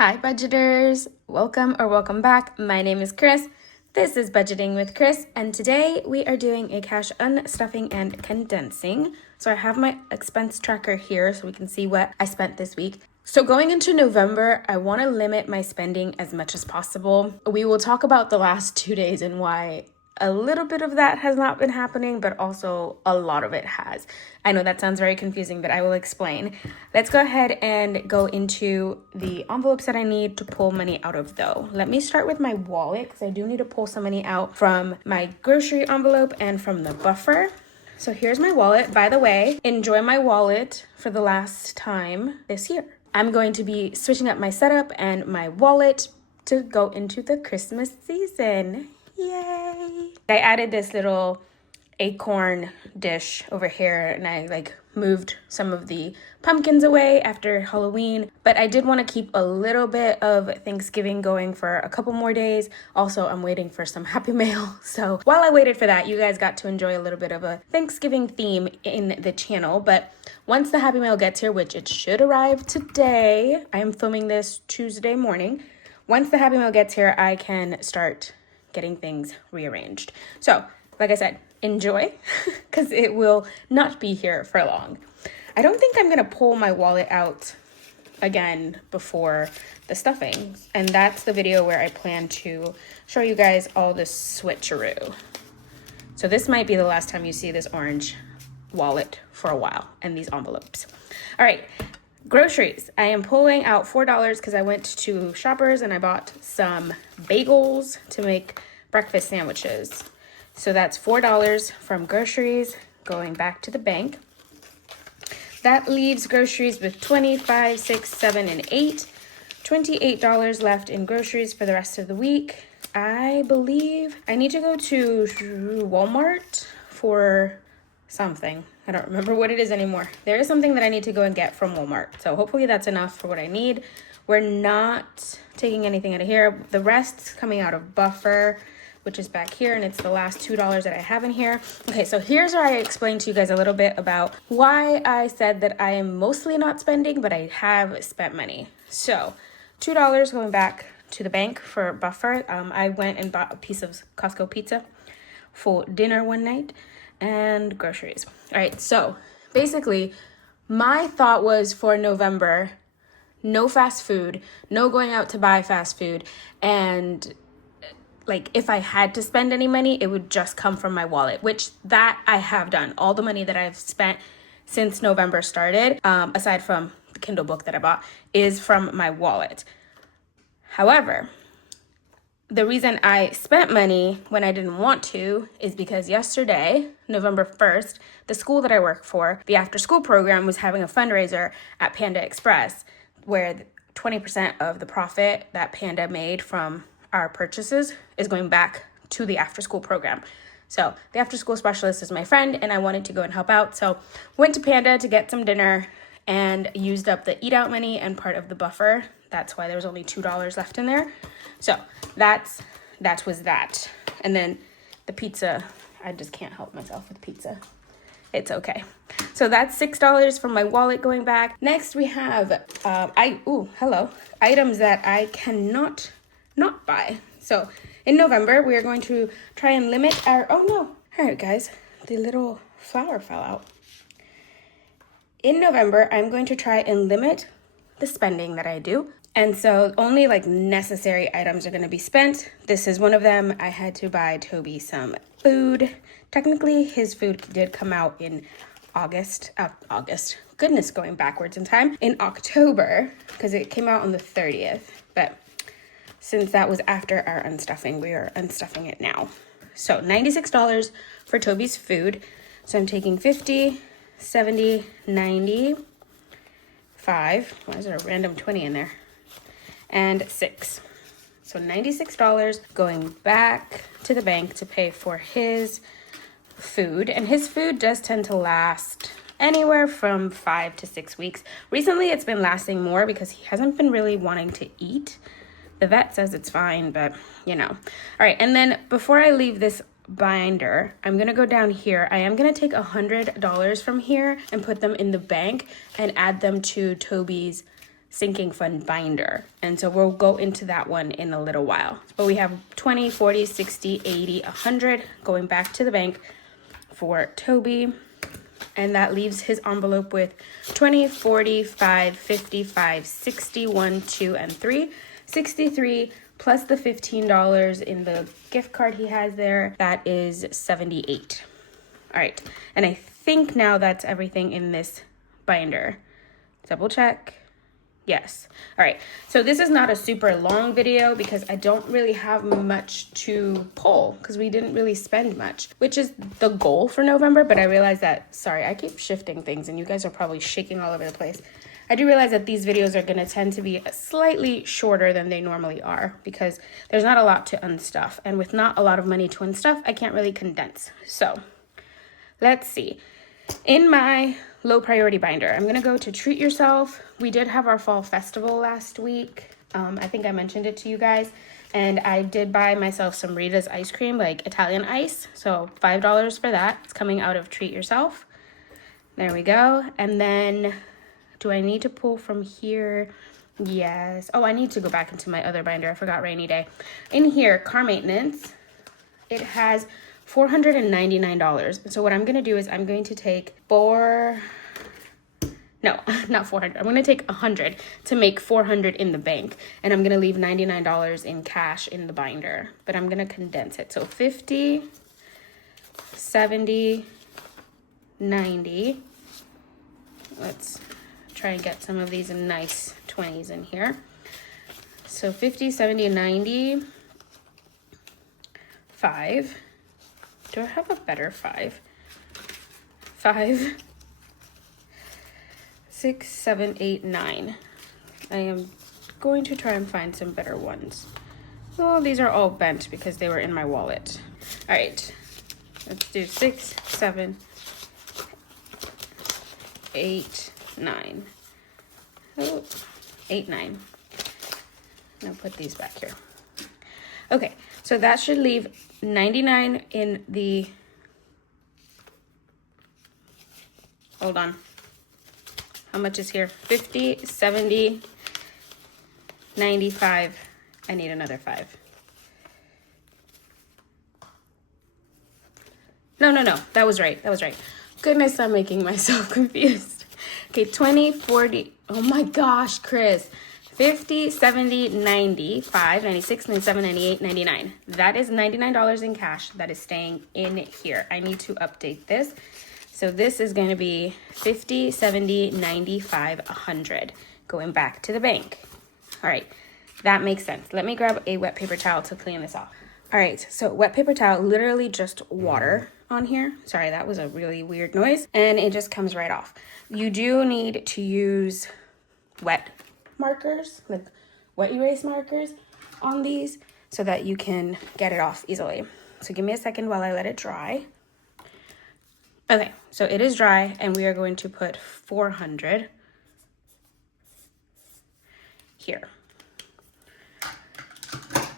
Hi budgeters, welcome back. My name is Chris. This is Budgeting with Chris, and today we are doing a cash unstuffing and condensing. So I have my expense tracker here so we can see what I spent this week. So going into November, I want to limit my spending as much as possible. We will talk about the last 2 days and why a little bit of that has not been happening, but also a lot of it has. I know that sounds very confusing, but I will explain. Let's go ahead and go into the envelopes that I need to pull money out of though. Let me start with my wallet because I do need to pull some money out from my grocery envelope and from the buffer. So here's my wallet. By the way, enjoy my wallet for the last time this year. I'm going to be switching up my setup and my wallet to go into the Christmas season. Yay! I added this little acorn dish over here and I moved some of the pumpkins away after Halloween, but I did want to keep a little bit of Thanksgiving going for a couple more days. Also, I'm waiting for some Happy Mail. So while I waited for that, you guys got to enjoy a little bit of a Thanksgiving theme in the channel. But once the Happy Mail gets here, which it should arrive today, I am filming this Tuesday morning. Once the Happy Mail gets here, I can start getting things rearranged. So, like I said, enjoy, because it will not be here for long. I don't think I'm gonna pull my wallet out again before the stuffing, and that's the video where I plan to show you guys all the switcheroo. So this might be the last time you see this orange wallet for a while and these envelopes. All right. Groceries. I am pulling out $4 because I went to Shoppers and I bought some bagels to make breakfast sandwiches. So that's $4 from groceries going back to the bank. That leaves groceries with $25, $6, $7, and $8. $28 left in groceries for the rest of the week. I believe I need to go to Walmart for something. I don't remember what it is anymore. There is something that I need to go and get from Walmart. So hopefully that's enough for what I need. We're not taking anything out of here. The rest's coming out of buffer, which is back here, and it's the last $2 that I have in here. Okay, so here's where I explained to you guys a little bit about why I said that I am mostly not spending, but I have spent money. So $2 going back to the bank for buffer. I went and bought a piece of Costco pizza for dinner one night and groceries. All right, so basically my thought was for November, no fast food, no going out to buy fast food, and if I had to spend any money, it would just come from my wallet, which that I have done. All the money that I've spent since November started, aside from the Kindle book that I bought, is from my wallet. However, the reason I spent money when I didn't want to is because yesterday, November 1st, the school that I work for, the after school program, was having a fundraiser at Panda Express where 20% of the profit that Panda made from our purchases is going back to the after school program. So the after school specialist is my friend and I wanted to go and help out. So went to Panda to get some dinner and used up the eat out money and part of the buffer. That's why there was only $2 left in there. So that was that. And then the pizza, I just can't help myself with pizza. It's okay. So that's $6 from my wallet going back. Next we have items that I cannot not buy. So in November, we are going to try and limit our, all right guys, the little flower fell out. In November, I'm going to try and limit the spending that I do. And so only necessary items are going to be spent. This is one of them. I had to buy Toby some food. Technically, his food did come out in August. Goodness, going backwards in time. In October, because it came out on the 30th. But since that was after our unstuffing, we are unstuffing it now. So $96 for Toby's food. So I'm taking 50, 70, 95. Why is there a random 20 in there? And 6. So $96 going back to the bank to pay for his food. And his food does tend to last anywhere from 5 to 6 weeks. Recently, it's been lasting more because he hasn't been really wanting to eat. The vet says it's fine, but All right, and then before I leave this binder, I'm gonna go down here. I am gonna take $100 from here and put them in the bank and add them to Toby's sinking fund binder. And so we'll go into that one in a little while. But we have 20, 40, 60, 80, 100 going back to the bank for Toby. And that leaves his envelope with 20, 40, 5, 55, 60, 1, 2, and 3. 63 plus the $15 in the gift card he has there. That is 78. All right. And I think now that's everything in this binder. Double check. Yes. All right. So this is not a super long video because I don't really have much to pull because we didn't really spend much, which is the goal for November. But I realized that, sorry, I keep shifting things and you guys are probably shaking all over the place. I do realize that these videos are going to tend to be slightly shorter than they normally are because there's not a lot to unstuff. And with not a lot of money to unstuff, I can't really condense. So let's see. In my low priority binder, I'm gonna go to Treat Yourself. We did have our fall festival last week. I think I mentioned it to you guys. And I did buy myself some Rita's ice cream, like Italian ice. So $5 for that. It's coming out of Treat Yourself. There we go. And then, do I need to pull from here? Yes. Oh, I need to go back into my other binder. I forgot rainy day. In here, car maintenance, it has $499. So what I'm going to do is I'm going to take not 400. I'm going to take 100 to make 400 in the bank. And I'm going to leave $99 in cash in the binder. But I'm going to condense it. So 50, 70, 90. Let's try and get some of these nice 20s in here. So 50, 70, 90, 5. Do I have a better 5? 5, 6, 7, 8, 9. I am going to try and find some better ones. Oh, these are all bent because they were in my wallet. All right, let's do 6, 7, 8, 9. Oh, 8, 9. Now put these back here. Okay, so that should leave 99 in the, hold on. How much is here? 50, 70, 95. I need another 5. No. That was right. Goodness, I'm making myself confused. Okay, 20, 40. Oh my gosh, Chris. 50, 70, 95, 96, 97, 98, 99. That is $99 in cash that is staying in here. I need to update this. So this is going to be 50, 70, 95, 100 going back to the bank. All right, that makes sense. Let me grab a wet paper towel to clean this off. All right, so wet paper towel, literally just water on here. Sorry, that was a really weird noise. And it just comes right off. You do need to use wet markers, like wet erase markers on these so that you can get it off easily. So give me a second while I let it dry. Okay, so it is dry and we are going to put 400 here.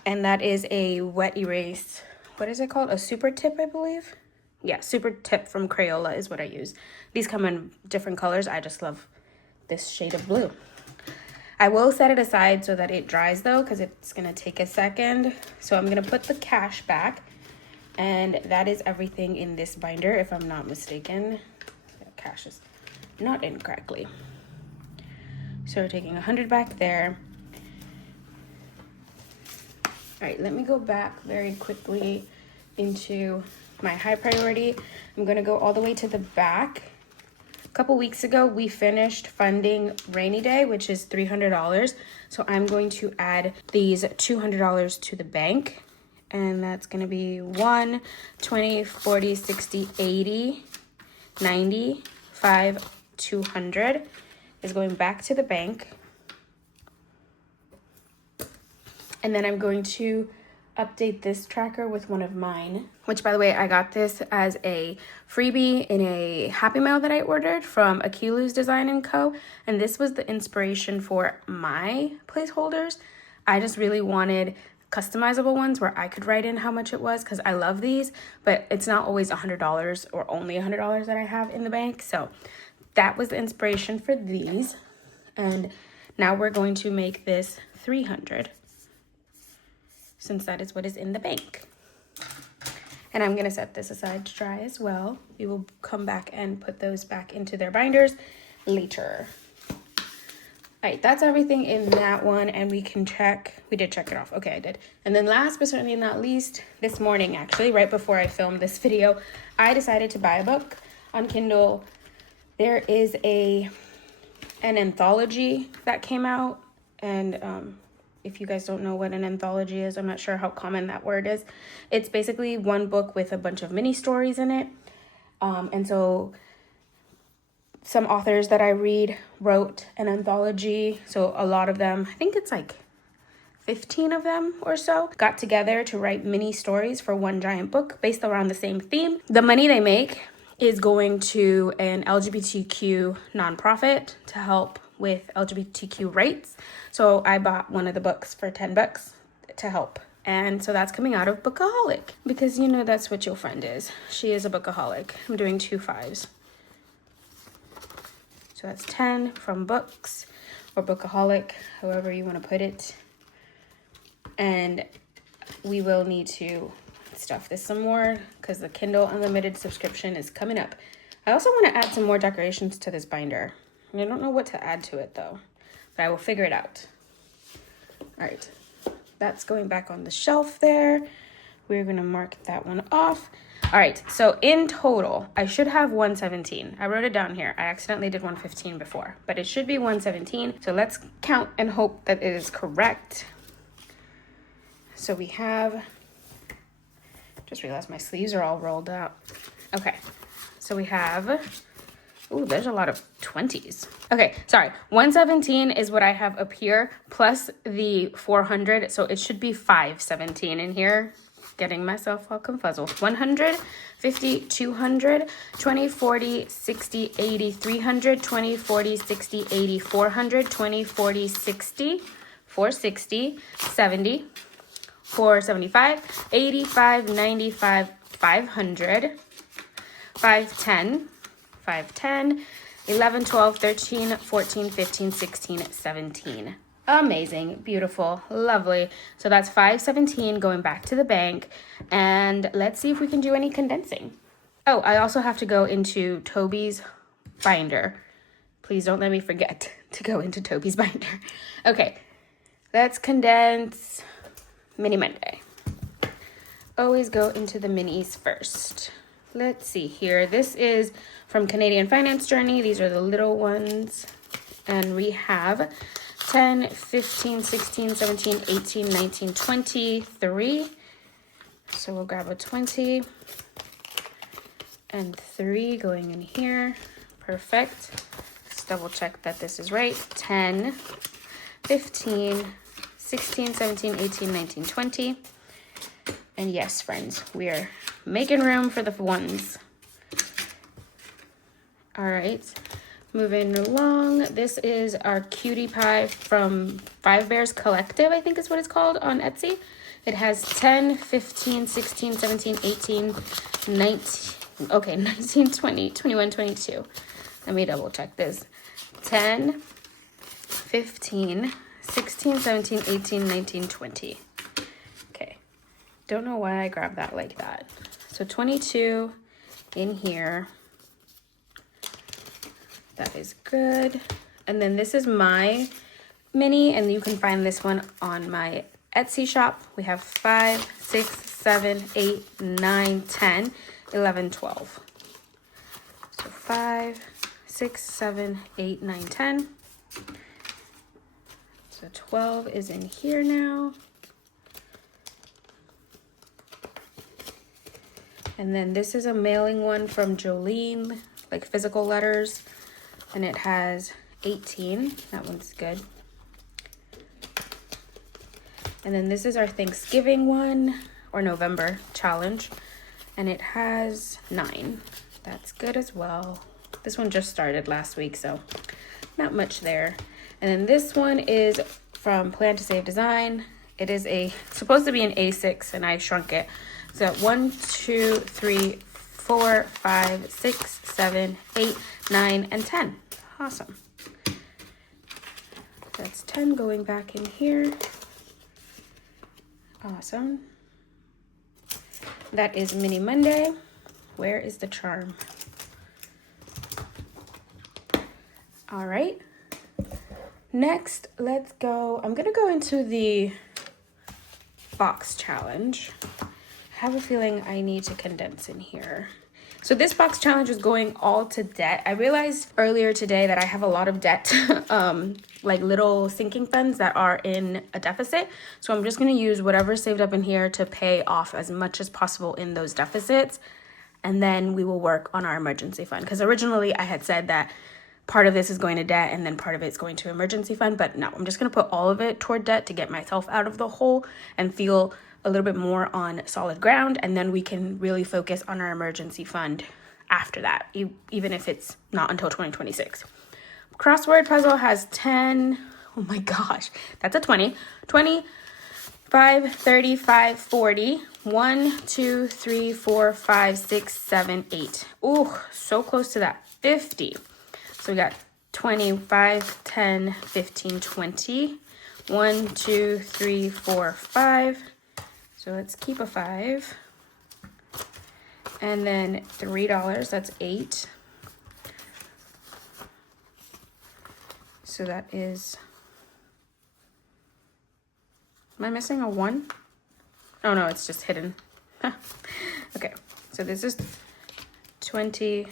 And that is a wet erase, what is it called? A super tip, I believe. Yeah, super tip from Crayola is what I use. These come in different colors. I just love this shade of blue. I will set it aside so that it dries though, because it's gonna take a second. So I'm gonna put the cash back, and that is everything in this binder, if I'm not mistaken. The cash is not in correctly. So we're taking 100 back there. All right, let me go back very quickly into my high priority. I'm gonna go all the way to the back. A couple weeks ago, we finished funding Rainy Day, which is $300. So I'm going to add these $200 to the bank. And that's going to be 1, 20, 40, 60, 80, 90, 5, 200 is going back to the bank. And then I'm going to update this tracker with one of mine, which, by the way, I got this as a freebie in a Happy Mail that I ordered from Akilu's Design & Co. And this was the inspiration for my placeholders. I just really wanted customizable ones where I could write in how much it was, because I love these, but it's not always $100 or only $100 that I have in the bank. So that was the inspiration for these. And Now we're going to make this 300, since that is what is in the bank. And I'm gonna set this aside to dry as well. We will come back and put those back into their binders later. All right, that's everything in that one, and we can check. We did check it off. Okay, I did. And then last but certainly not least, this morning actually, right before I filmed this video, I decided to buy a book on Kindle. There is an anthology that came out, and if you guys don't know what an anthology is, I'm not sure how common that word is. It's basically one book with a bunch of mini stories in it. And so some authors that I read wrote an anthology. So a lot of them, I think it's like 15 of them or so, got together to write mini stories for one giant book based around the same theme. The money they make is going to an LGBTQ nonprofit to help with LGBTQ rights. So I bought one of the books for $10 to help. And so that's coming out of Bookaholic, because you know that's what your friend is. She is a bookaholic. I'm doing 2 5s. So that's 10 from books or Bookaholic, however you want to put it. And we will need to stuff this some more because the Kindle Unlimited subscription is coming up. I also want to add some more decorations to this binder. I don't know what to add to it though, but I will figure it out. All right, that's going back on the shelf there. We're gonna mark that one off. All right, so in total, I should have 117. I wrote it down here. I accidentally did 115 before, but it should be 117. So let's count and hope that it is correct. So we have, just realized my sleeves are all rolled out. Okay, so we have, ooh, there's a lot of 20s. Okay, sorry, 117 is what I have up here, plus the 400, so it should be 517 in here. Getting myself all confuzzled. 100, 50, 200, 20, 40, 60, 80, 300, 20, 40, 60, 80, 400, 20, 40, 60, 460, 70, 475, 85, 95, 500, 510, 510, 11, 12, 13, 14, 15, 16, 17. Amazing, beautiful, lovely. So that's 517 going back to the bank. And let's see if we can do any condensing. Oh, I also have to go into Toby's binder. Please don't let me forget to go into Toby's binder. Okay, let's condense Mini Monday. Always go into the minis first. Let's see here. This is from Canadian Finance Journey. These are the little ones. And we have 10, 15, 16, 17, 18, 19, 23. So we'll grab a 20 and 3 going in here. Perfect. Let's double check that this is right. 10, 15, 16, 17, 18, 19, 20. And yes, friends, we are making room for the ones. All right. Moving along, this is our cutie pie from Five Bears Collective, I think is what it's called on Etsy. It has 10, 15, 16, 17, 18, 19, okay, 19, 20, 21, 22. Let me double check this. 10, 15, 16, 17, 18, 19, 20. Okay, don't know why I grabbed that like that. So 22 in here. That is good. And then this is my mini, and you can find this one on my Etsy shop. We have 5, 6, 7, 8, 9, 10, 11, 12. So 5, 6, 7, 8, 9, 10. So 12 is in here now. And then this is a mailing one from Jolene, like physical letters. And it has 18. That one's good. And then this is our Thanksgiving one, or November challenge. And it has 9. That's good as well. This one just started last week, so not much there. And then this one is from Plan to Save Design. It is supposed to be an A6, and I shrunk it. So 1, 2, 3, 4, 5, 6, 7, 8, 9, and 10. Awesome. That's 10 going back in here. Awesome. That is Mini Monday. Where is the charm? All right. Next, let's go. I'm gonna go into the box challenge. I have a feeling I need to condense in here. So this box challenge is going all to debt. I realized earlier today that I have a lot of debt, like little sinking funds that are in a deficit. So I'm just gonna use whatever's saved up in here to pay off as much as possible in those deficits. And then we will work on our emergency fund. Because originally I had said that part of this is going to debt and then part of it's going to emergency fund. But no, I'm just gonna put all of it toward debt to get myself out of the hole and feel a little bit more on solid ground, and then we can really focus on our emergency fund after that, even if it's not until 2026. Crossword puzzle has 10, oh my gosh, that's a 20, 25, 35, 40, 1, 2, 3, 4, 5, 6, 7, 8. Ooh, so close to that, 50. So we got 25, 10, 15, 20, 1, 2, 3, 4, 5. So let's keep a 5. And then $3, that's 8. So that is, am I missing a 1? Oh no, it's just hidden. Okay, so this is 20,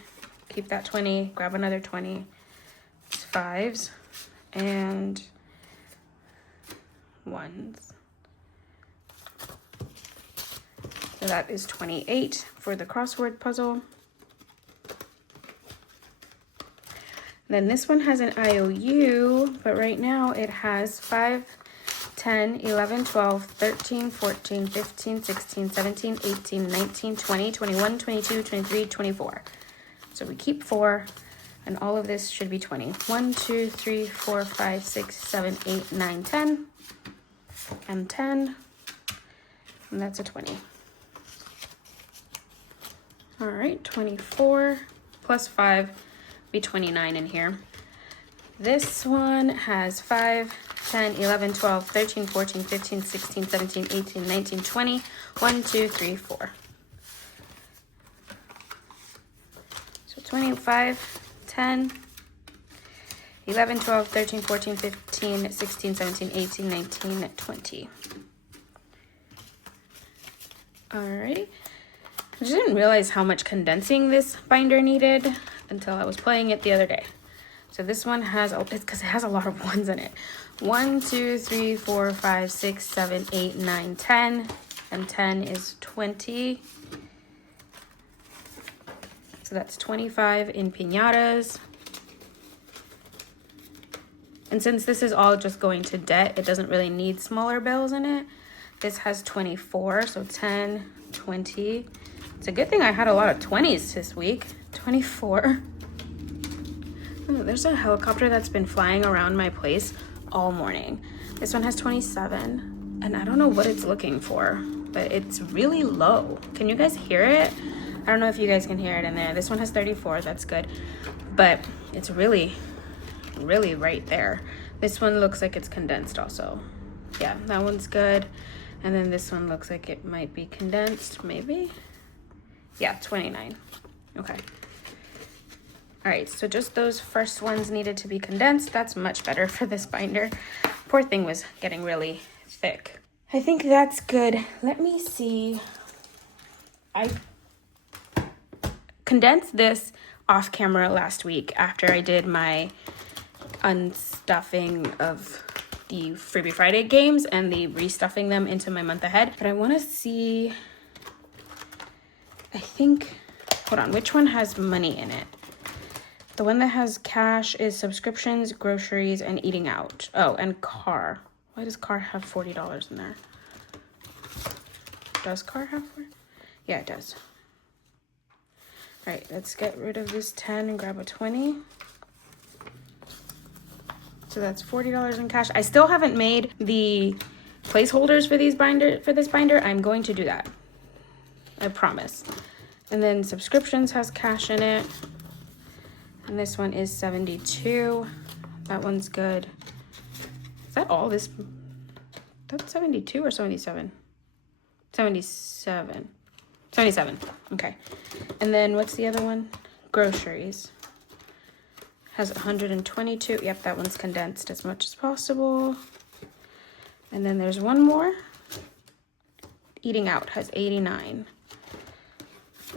keep that 20, grab another 20. It's 5s and 1s. So that is 28 for the crossword puzzle. Then this one has an IOU, but right now it has 5, 10, 11, 12, 13, 14, 15, 16, 17, 18, 19, 20, 21, 22, 23, 24. So we keep 4, and all of this should be 20. 1, 2, 3, 4, 5, 6, 7, 8, 9, 10, and 10, and that's a 20. All right, 24 plus 5 be 29 in here. This one has 5, 10, 11, 12, 13, 14, 15, 16, 17, 18, 19, 20, 1, 2, 3, 4. So 25, 10, 11, 12, 13, 14, 15, 16, 17, 18, 19, 20. All right. I just didn't realize how much condensing this binder needed until I was playing it the other day. So this one has, it's because it has a lot of 1s in it. 1, 2, 3, 4, 5, 6, 7, 8, 9, 10. And 10 is 20. So that's 25 in piñatas. And since this is all just going to debt, it doesn't really need smaller bills in it. This has 24, so 10, 20. It's a good thing I had a lot of 20s this week. 24. Oh, there's a helicopter that's been flying around my place all morning. This one has 27, and I don't know what it's looking for, but it's really low. Can you guys hear it? I don't know if you guys can hear it in there. This one has 34, that's good. But it's really, really right there. This one looks like it's condensed also. Yeah, that one's good. And then this one looks like it might be condensed, maybe? Yeah, 29. Okay. All right, so just those first ones needed to be condensed. That's much better for this binder. Poor thing was getting really thick. I think that's good. Let me see. I condensed this off camera last week after I did my unstuffing of the Freebie Friday games and the restuffing them into my month ahead. But I want to see, I think, hold on, which one has money in it? The one that has cash is subscriptions, groceries, and eating out. Oh, and car. Why does car have $40 in there? Does car have 40? Yeah, it does. All right, let's get rid of this 10 and grab a 20. So that's $40 in cash. I still haven't made the placeholders for this binder. I'm going to do that. I promise. And then subscriptions has cash in it. And this one is 72. That one's good. Is that all this? That's 72 or 77? 77. 77. Okay. And then what's the other one? Groceries. Has 122. Yep, that one's condensed as much as possible. And then there's one more. Eating out has 89.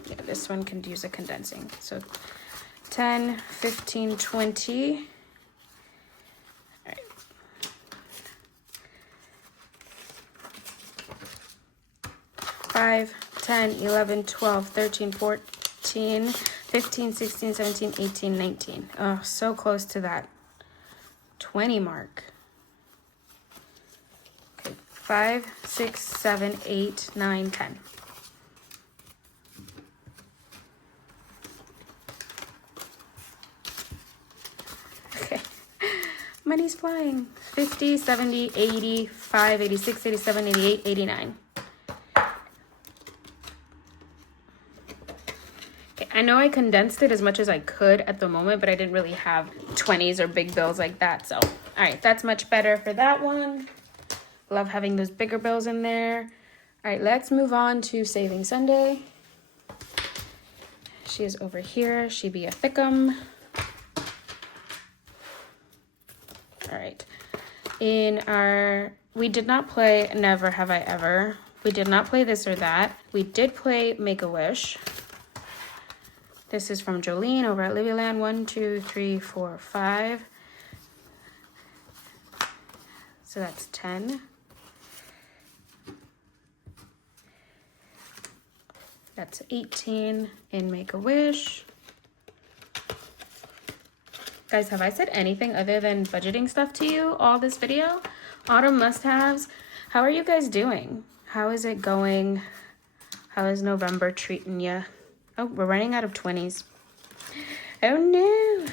Yeah, this one can use a condensing. So 10, 15, 20. All right. 5, 10, 11, 12, 13, 14, 15, 16, 17, 18, 19. Oh, so close to that 20 mark. Okay, 5, 6, 7, 8, 9, 10. Okay, money's flying. 50, 70, 85, 86, 87, 88, 89. I know I condensed it as much as I could at the moment, but I didn't really have 20s or big bills like that. So, all right, that's much better for that one. Love having those bigger bills in there. All right, let's move on to Saving Sunday. She is over here. She be a thickum. All right. We did not play Never Have I Ever. We did not play This or That. We did play Make-A-Wish. This is from Jolene over at Livyland. 1, 2, 3, 4, 5. So that's 10. That's 18 in Make-A-Wish. Guys, have I said anything other than budgeting stuff to you all this video? Autumn must-haves. How are you guys doing? How is it going? How is November treating you? Oh, we're running out of 20s. Oh no.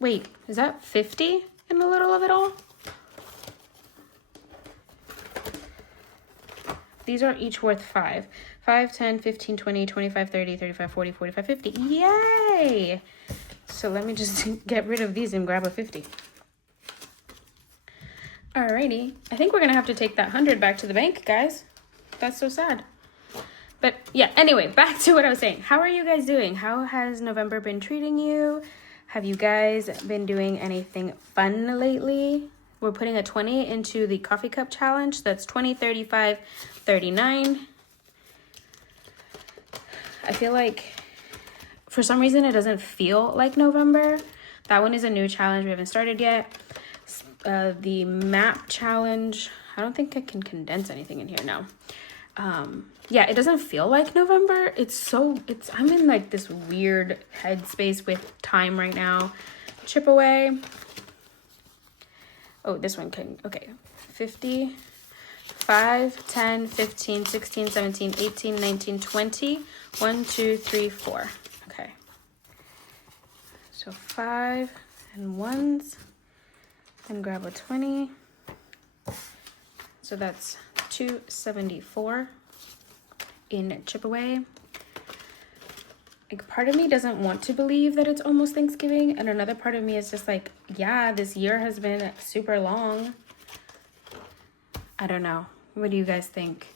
Wait, is that 50 in the middle of it all? These are each worth 5. 5, 10, 15, 20, 25, 30, 35, 40, 45, 50. Yay! So let me just get rid of these and grab a 50. Alrighty. I think we're going to have to take that 100 back to the bank, guys. That's so sad. But yeah, anyway, back to what I was saying. How are you guys doing? How has November been treating you? Have you guys been doing anything fun lately? We're putting a 20 into the coffee cup challenge. That's 20, 35, 39. I feel like for some reason it doesn't feel like November. That one is a new challenge. We haven't started yet. The map challenge. I don't think I can condense anything in here. No. Yeah, it doesn't feel like November. I'm in like this weird headspace with time right now. Chip away. Oh, this one can, okay. 50, 5, 10, 15, 16, 17, 18, 19, 20. 1, 2, 3, 4. Okay. So 5 and 1s. Then grab a 20. So that's 274 in chip away. Like, part of me doesn't want to believe that it's almost Thanksgiving, and another part of me is just like, yeah, this year has been super long. I don't know. What do you guys think?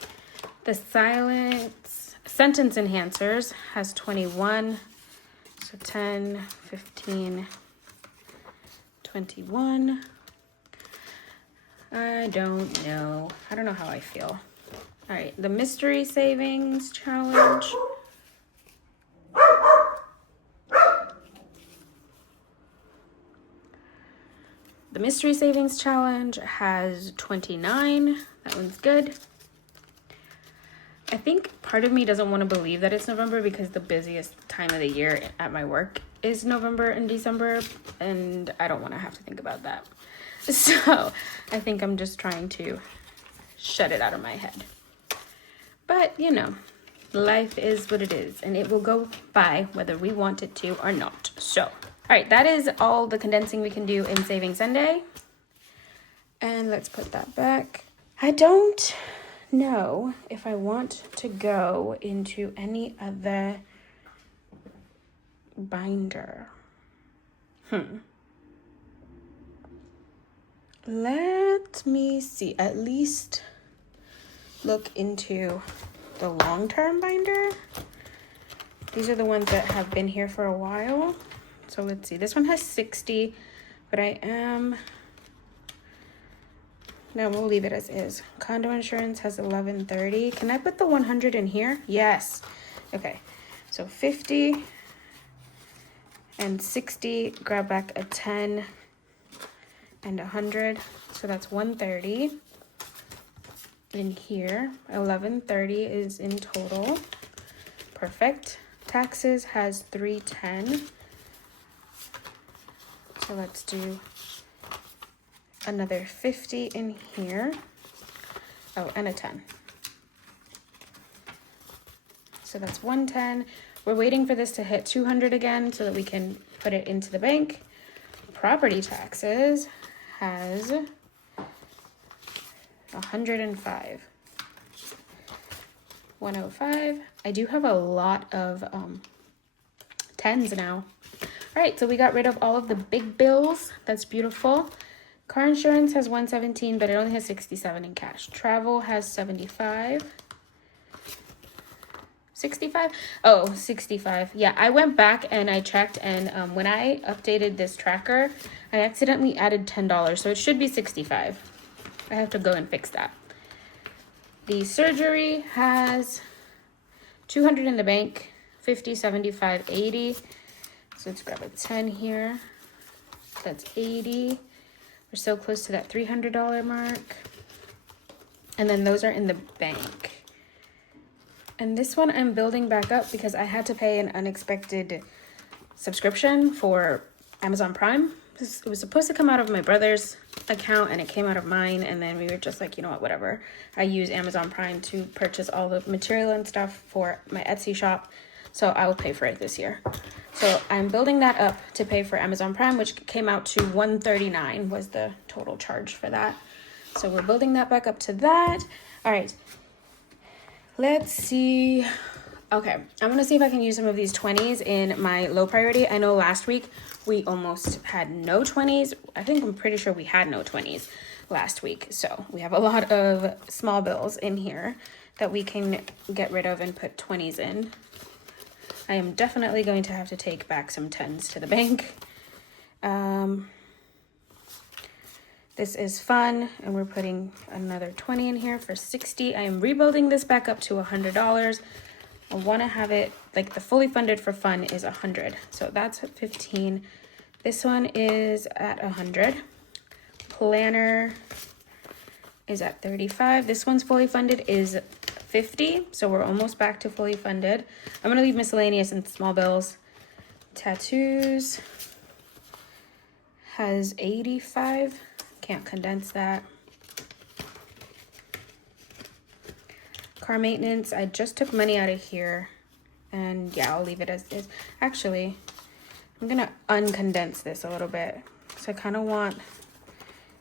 The sentence enhancers has 21. So 10, 15, 21. I don't know. I don't know how I feel. All right, the mystery savings challenge. The mystery savings challenge has 29. That one's good. I think part of me doesn't want to believe that it's November because the busiest time of the year at my work is November and December, and I don't want to have to think about that. So I think I'm just trying to shut it out of my head. But, you know, life is what it is, and it will go by whether we want it to or not. So, all right, that is all the condensing we can do in Saving Sunday. And let's put that back. I don't know if I want to go into any other binder. Let me see, at least look into the long-term binder. These are the ones that have been here for a while. So let's see, this one has 60, but no, we'll leave it as is. Condo insurance has 1130. Can I put the 100 in here? Yes. Okay, so 50 and 60, grab back a 10 and 100. So that's 130 in here. 1130 is in total. Perfect. Taxes has 310. So let's do another 50 in here. Oh, and a 10. So that's 110. We're waiting for this to hit 200 again so that we can put it into the bank. Property taxes has 105. 105. I do have a lot of 10s now. All right, so we got rid of all of the big bills. That's beautiful. Car insurance has 117, but it only has 67 in cash. Travel has 75. 65? Oh, 65. Yeah, I went back and I checked, and when I updated this tracker, I accidentally added $10, so it should be 65. I have to go and fix that. The surgery has 200 in the bank, 50, 75, 80. So let's grab a 10 here. That's 80. We're so close to that $300 mark. And then those are in the bank. And this one I'm building back up because I had to pay an unexpected subscription for Amazon Prime. It was supposed to come out of my brother's account and it came out of mine, and then we were just like, you know what, whatever. I use Amazon Prime to purchase all the material and stuff for my Etsy shop, so I will pay for it this year. So I'm building that up to pay for Amazon Prime, which came out to $139 was the total charge for that. So we're building that back up to that. All right, let's see. Okay, I'm gonna see if I can use some of these 20s in my low priority. I know last week we almost had no 20s. I'm pretty sure we had no 20s last week. So we have a lot of small bills in here that we can get rid of and put 20s in. I am definitely going to have to take back some 10s to the bank. This is fun, and we're putting another 20 in here for 60. I am rebuilding this back up to $100. I want to have it, like, the fully funded for fun is 100. So that's at 15. This one is at 100. Planner is at 35. This one's fully funded is 50. So we're almost back to fully funded. I'm going to leave miscellaneous and small bills. Tattoos has 85. Can't condense that. Car maintenance, I just took money out of here, and yeah, I'll leave it as is. Actually, I'm gonna uncondense this a little bit. So I kind of want,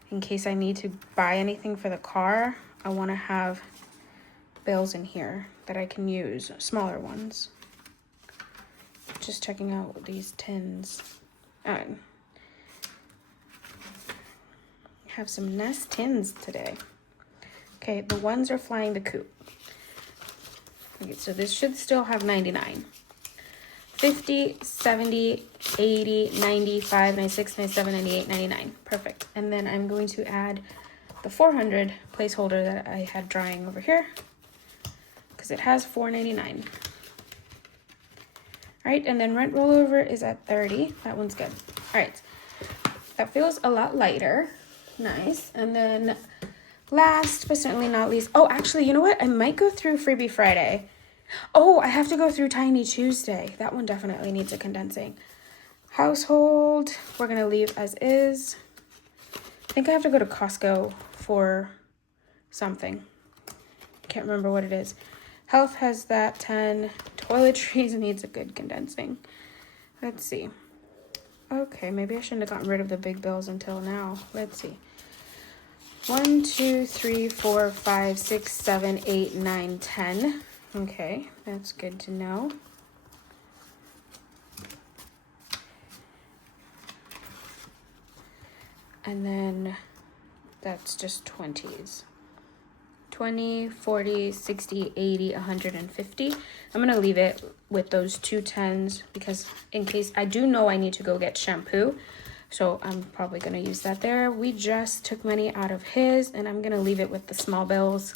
in case I need to buy anything for the car, I want to have bills in here that I can use, smaller ones. Just checking out these tins. Have some Nest tins today. Okay, the ones are flying the coop. Okay, so this should still have 99. 50, 70, 80, 95, 96, 97, 98, 99. Perfect. And then I'm going to add the 400 placeholder that I had drying over here because it has $4.99. All right, and then rent rollover is at 30. That one's good. All right, that feels a lot lighter. Nice. And then last but certainly not least, oh, actually, you know what? I might go through Freebie Friday. Oh, I have to go through Tiny Tuesday. That one definitely needs a condensing. Household, we're going to leave as is. I think I have to go to Costco for something. Can't remember what it is. Health has that 10. Toiletries needs a good condensing. Let's see. Okay, maybe I shouldn't have gotten rid of the big bills until now. Let's see. 1, 2, 3, 4, 5, 6, 7, 8, 9, 10. Okay, that's good to know. And then that's just 20s. 20, 40, 60, 80, 150. I'm gonna leave it with those 2 10s because in case I do know I need to go get shampoo, so I'm probably gonna use that there. We just took money out of his, and I'm gonna leave it with the small bills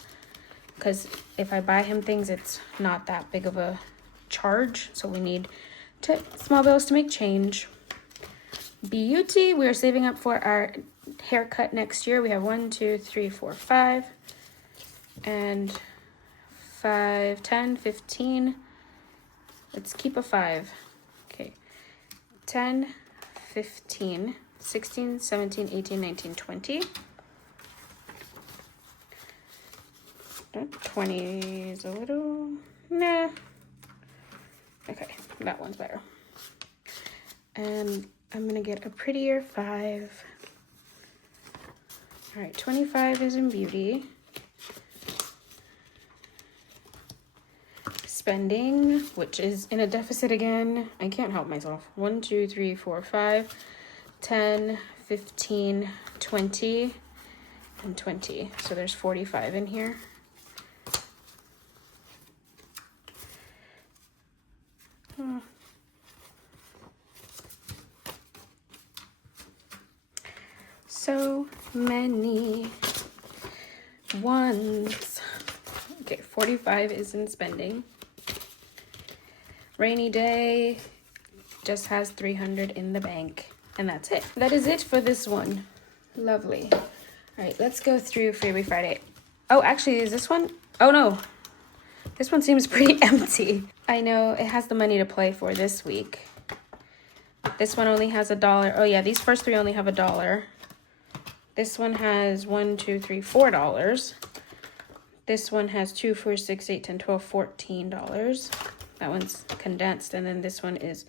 because if I buy him things, it's not that big of a charge. So we need small bills to make change. Beauty, we're saving up for our haircut next year. We have 1, 2, 3, 4, 5. And 5, 10, 15. Let's keep a 5. Okay. 10, 15, 16, 17, 18, 19, 20. 20 is a little, nah. Okay, that one's better. And I'm gonna get a prettier 5. All right, 25 is in beauty. Spending, which is in a deficit again. I can't help myself. 1, 2, 3, 4, 5, 10, 15, 20, and 20. So there's 45 in here. So many ones. Okay, 45 is in spending. Rainy day just has 300 in the bank, and that's it. That is it for this one. Lovely. All right, let's go through Freebie Friday. Oh, actually, is this one? Oh no, this one seems pretty empty. I know it has the money to play for this week. This one only has $1. Oh yeah, these first 3 only have $1. This one has 1, 2, 3, $4. This one has 2, 4, 6, 8, 10, 12, $14. That one's condensed, and then this one is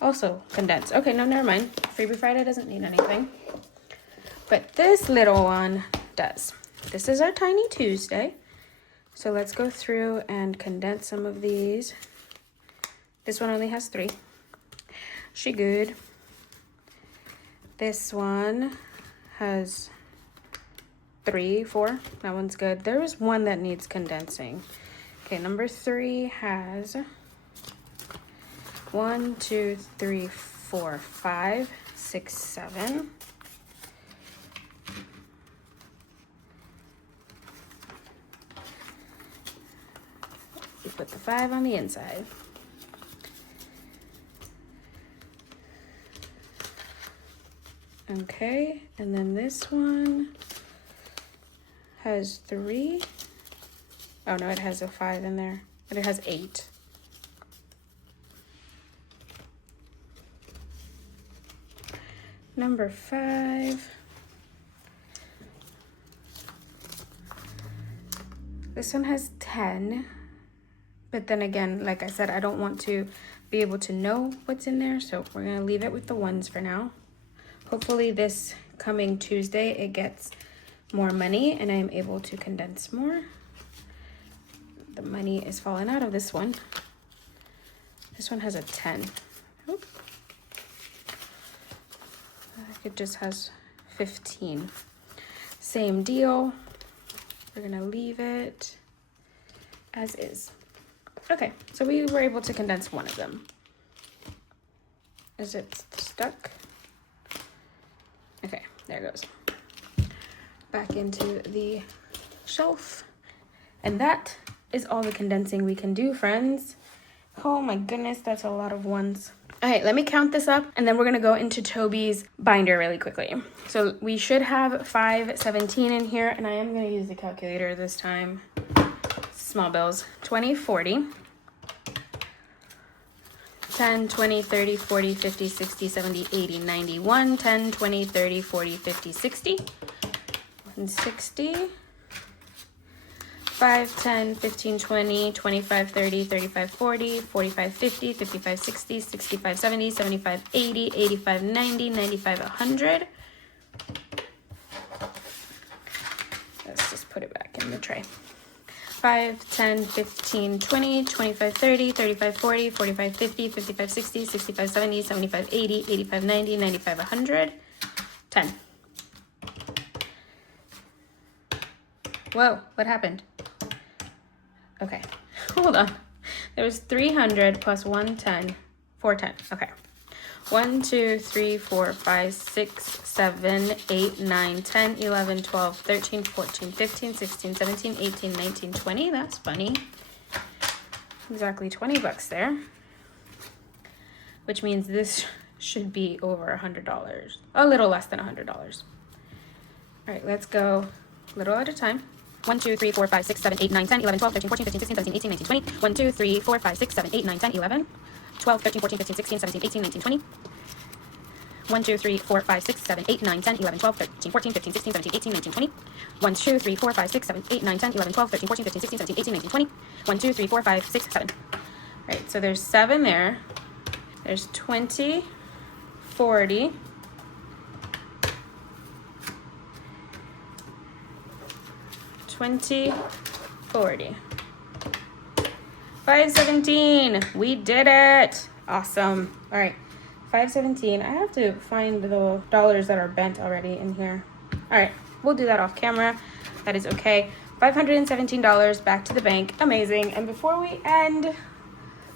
also condensed. Okay, no, never mind. Freebie Friday doesn't need anything. But this little one does. This is our Tiny Tuesday. So let's go through and condense some of these. This one only has 3. She good. This one has 3, 4. That one's good. There is one that needs condensing. Okay, number 3 has 1, 2, 3, 4, 5, 6, 7. We put the 5 on the inside. Okay, and then this one has 3. Oh no, it has a 5 in there, but it has 8. Number 5. This one has 10. But then again, like I said, I don't want to be able to know what's in there, so we're gonna leave it with the 1s for now. Hopefully this coming Tuesday, it gets more money and I'm able to condense more. The money is falling out of this one. This one has a 10. Oh. It just has 15. Same deal. We're gonna leave it as is. Okay, so we were able to condense one of them. Is it stuck? Okay, there it goes. Back into the shelf. And that is all the condensing we can do, friends. Oh my goodness, that's a lot of ones. All right, let me count this up and then we're gonna go into Toby's binder really quickly. So we should have 517 in here, and I am gonna use the calculator this time. Small bills. 20, 40. 10, 20, 30, 40, 50, 60, 70, 80, 90, 1, 10, 20, 30, 40, 50, 60, 160, 5, 10, 15, 20, 25, 30, 35, 40, 45, 50, 55, 60, 65, 70, 75, 80, 85, 90, 95, 100. Let's just put it back in the tray. 5, 10, 15, 20, 25, 30, 35, 40, 45, 50, 55, 60, 65, 70, 75, 80, 85, 90, 95, 100. 10. Whoa, what happened? Okay, hold on. There was 300 plus 110, 410. Okay. 1, 2, 3, 4, 5, 6, 7, 8, 9, 10, 11, 12, 13, 14, 15, 16, 17, 18, 19, 20. That's funny. Exactly 20 bucks there. Which means this should be over $100. A little less than $100. All right, let's go a little at a time. 1, 2, 3, 4, 5, 6, 7, 8, 9, 10, 11, 12, 13, 14, 15, 16, 17, 18, 19, 20. 1, 2, 3, 4, 5, 6, 7, 8, 9, 10, 11, 12, 13, 14, 15, 16, 17, 18, 19, 20. 1, 2, 3, 4, 5, 6, 7, 8, 9, 10, 11, 12, 13, 14, 15, 16, 17, 18, 19, 20. 1, 2, 3, 4, 5, 6, 7, 8, 9, 10, 11, 12, 13, 14, 15, 16, 17, 18, 19, 20. 1, 2, 3, 4, 5, 6, 7. All right, so there's 7 there. There's 20, 40. $20, $40. $5.17. We did it. Awesome. All right. $5.17. I have to find the dollars that are bent already in here. All right. We'll do that off camera. That is okay. $517 back to the bank. Amazing. And before we end,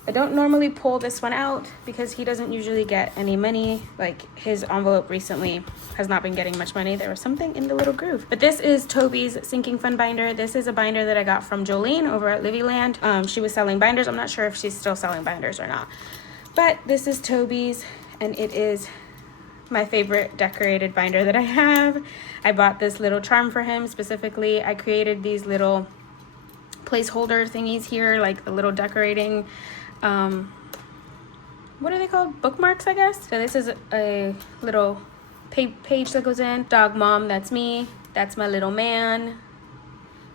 I don't normally pull this one out because he doesn't usually get any money. Like, his envelope recently has not been getting much money. There was something in the little groove. But this is Toby's sinking fund binder. This is a binder that I got from Jolene over at Livyland. She was selling binders. I'm not sure if she's still selling binders or not. But this is Toby's, and it is my favorite decorated binder that I have. I bought this little charm for him specifically. I created these little placeholder thingies here, like the little decorating what are they called? Bookmarks, I guess. So this is a little page that goes in. Dog mom, that's me. That's my little man.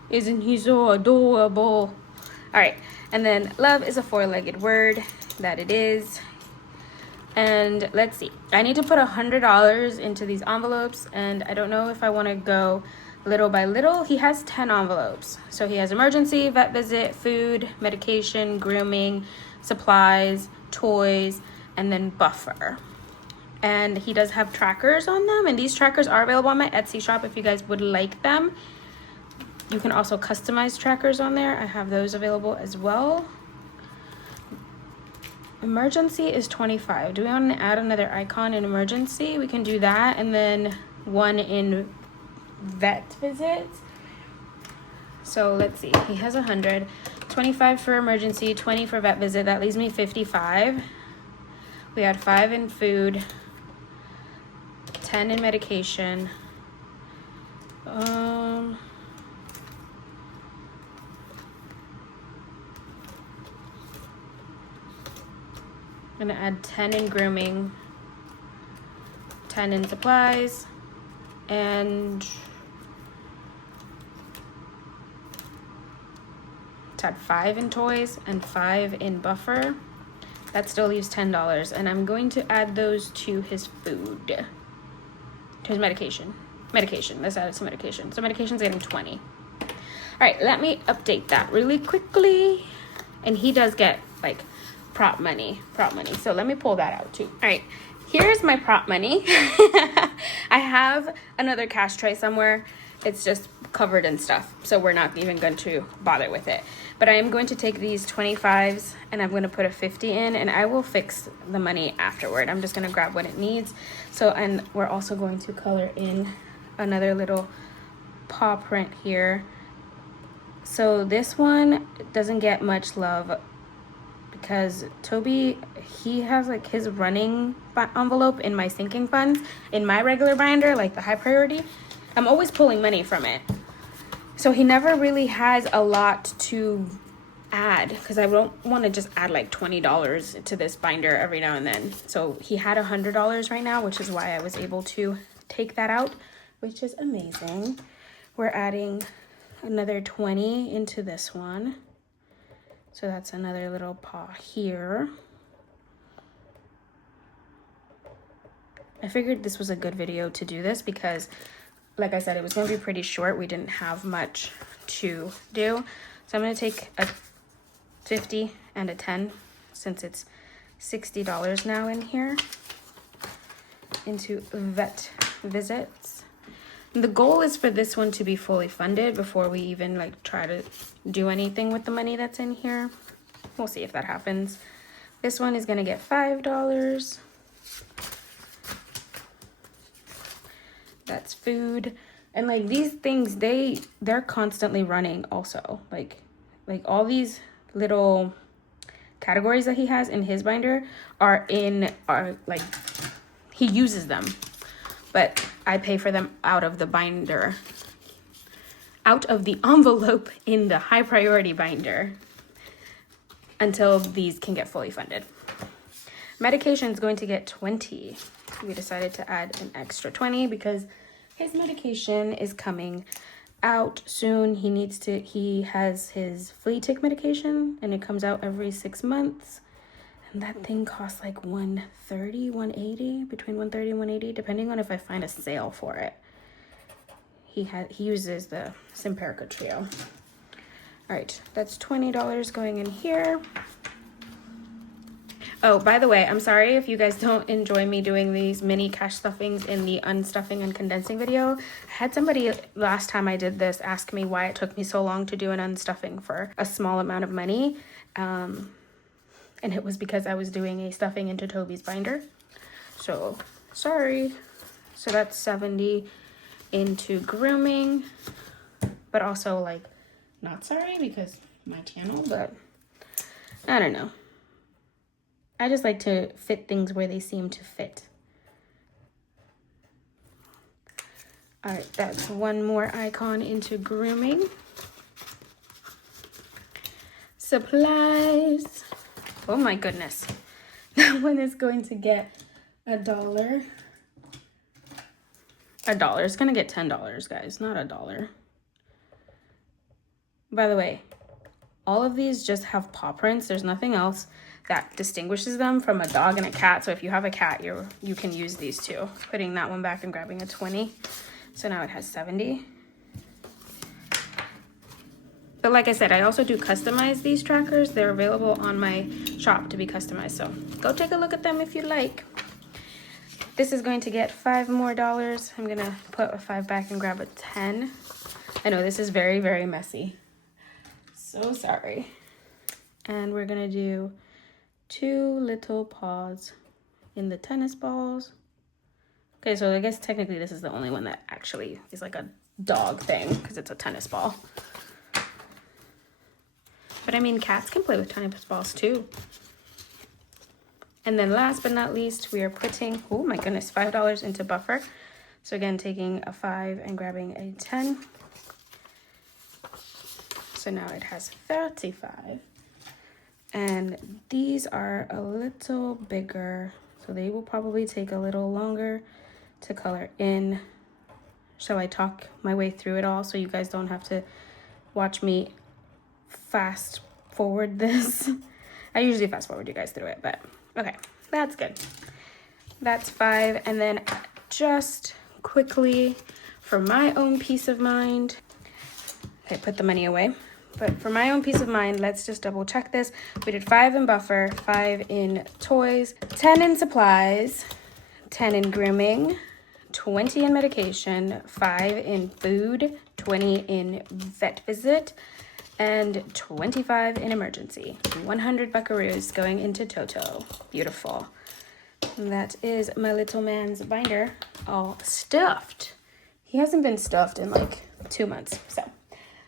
Isn't he so adorable? All right. And then love is a 4-legged word. That it is. And let's see. I need to put $100 into these envelopes, and I don't know if I want to go little by little. He has 10 envelopes. So he has emergency, vet visit, food, medication, grooming, supplies, toys, and then buffer. And he does have trackers on them, and these trackers are available on my Etsy shop if you guys would like them. You can also customize trackers on there. I have those available as well. Emergency is 25. Do we want to add another icon in emergency? We can do that, and then one in vet visits. So let's see, he has 100, 25 for emergency, 20 for vet visit. That leaves me 55. We had 5 in food, 10 in medication. I'm gonna add 10 in grooming, 10 in supplies, and had 5 in toys and 5 in buffer. That still leaves $10, and I'm going to add those to his food, to his medication. Let's add it to medication. So medication's getting 20. All right, let me update that really quickly. And he does get like prop money. So let me pull that out too. All right, here's my prop money. I have another cash tray somewhere. It's just covered in stuff, so we're not even going to bother with it. But I am going to take these 25s and I'm going to put a 50 in, and I will fix the money afterward. I'm just going to grab what it needs. So, and we're also going to color in another little paw print here. So this one doesn't get much love because Toby, he has like his running envelope in my sinking funds. In my regular binder, like the high priority, I'm always pulling money from it. So he never really has a lot to add because I don't want to just add like $20 to this binder every now and then. So he had $100 right now, which is why I was able to take that out, which is amazing. We're adding another 20 into this one. So that's another little paw here. I figured this was a good video to do this because, like I said, it was going to be pretty short. We didn't have much to do. So I'm going to take a 50 and a 10 since it's $60 now in here into vet visits. The goal is for this one to be fully funded before we even like try to do anything with the money that's in here. We'll see if that happens. This one is gonna get $5. That's food. And like these things, they're constantly running also. Like all these little categories that he has in his binder are like, he uses them, but I pay for them out of the binder, out of the envelope in the high priority binder until these can get fully funded. Medication is going to get 20. We decided to add an extra 20 because his medication is coming out soon. He has his flea tick medication and it comes out every 6 months. And that thing costs like $130, $180, between $130 and $180, depending on if I find a sale for it. He uses the Simparica Trio. All right, that's $20 going in here. Oh, by the way, I'm sorry if you guys don't enjoy me doing these mini cash stuffings in the unstuffing and condensing video. I had somebody last time I did this ask me why it took me so long to do an unstuffing for a small amount of money. And it was because I was doing a stuffing into Toby's binder. So, sorry. So that's 70 into grooming. But also, like, not sorry because my channel, but I don't know. I just like to fit things where they seem to fit. All right, that's one more icon into grooming. Supplies. Oh my goodness. That one is going to get $1. $1. It's gonna get $10, guys, not $1. By the way, all of these just have paw prints. There's nothing else that distinguishes them from a dog and a cat. So if you have a cat, you can use these two. Putting that one back and grabbing a 20. So now it has 70. But like I said, I also do customize these trackers. They're available on my shop to be customized. So go take a look at them if you like. This is going to get $5 more. I'm gonna put a 5 back and grab a 10. I know this is very, very messy. So sorry. And we're gonna do 2 little paws in the tennis balls. Okay, so I guess technically this is the only one that actually is like a dog thing because it's a tennis ball. But I mean, cats can play with tennis balls too. And then last but not least, we are putting, oh my goodness, $5 into buffer. So again, taking a 5 and grabbing a 10. So now it has 35. And these are a little bigger, so they will probably take a little longer to color in. Shall I talk my way through it all so you guys don't have to watch me fast forward this? I usually fast forward you guys through it, but okay, that's good. That's 5. And then just quickly, for my own peace of mind, okay, put the money away. But for my own peace of mind, let's just double check this. We did 5 in buffer, 5 in toys, 10 in supplies, 10 in grooming, 20 in medication, 5 in food, 20 in vet visit, and 25 in emergency. 100 buckaroos going into Toto. Beautiful. And that is my little man's binder all stuffed. He hasn't been stuffed in like 2 months, so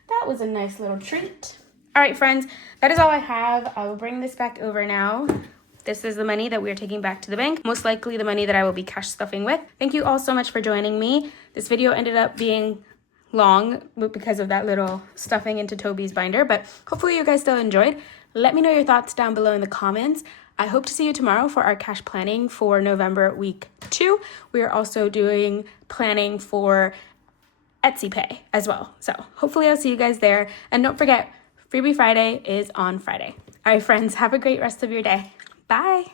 that was a nice little treat. All right, friends, that is all I have. I will bring this back over now. This is the money that we are taking back to the bank, most likely the money that I will be cash stuffing with. Thank you all so much for joining me. This video ended up being long because of that little stuffing into Toby's binder, but hopefully you guys still enjoyed. Let me know your thoughts down below in the comments. I hope to see you tomorrow for our cash planning for November week 2. We are also doing planning for Etsy Pay as well. So hopefully I'll see you guys there. And don't forget, Freebie Friday is on Friday. All right, friends, have a great rest of your day. Bye.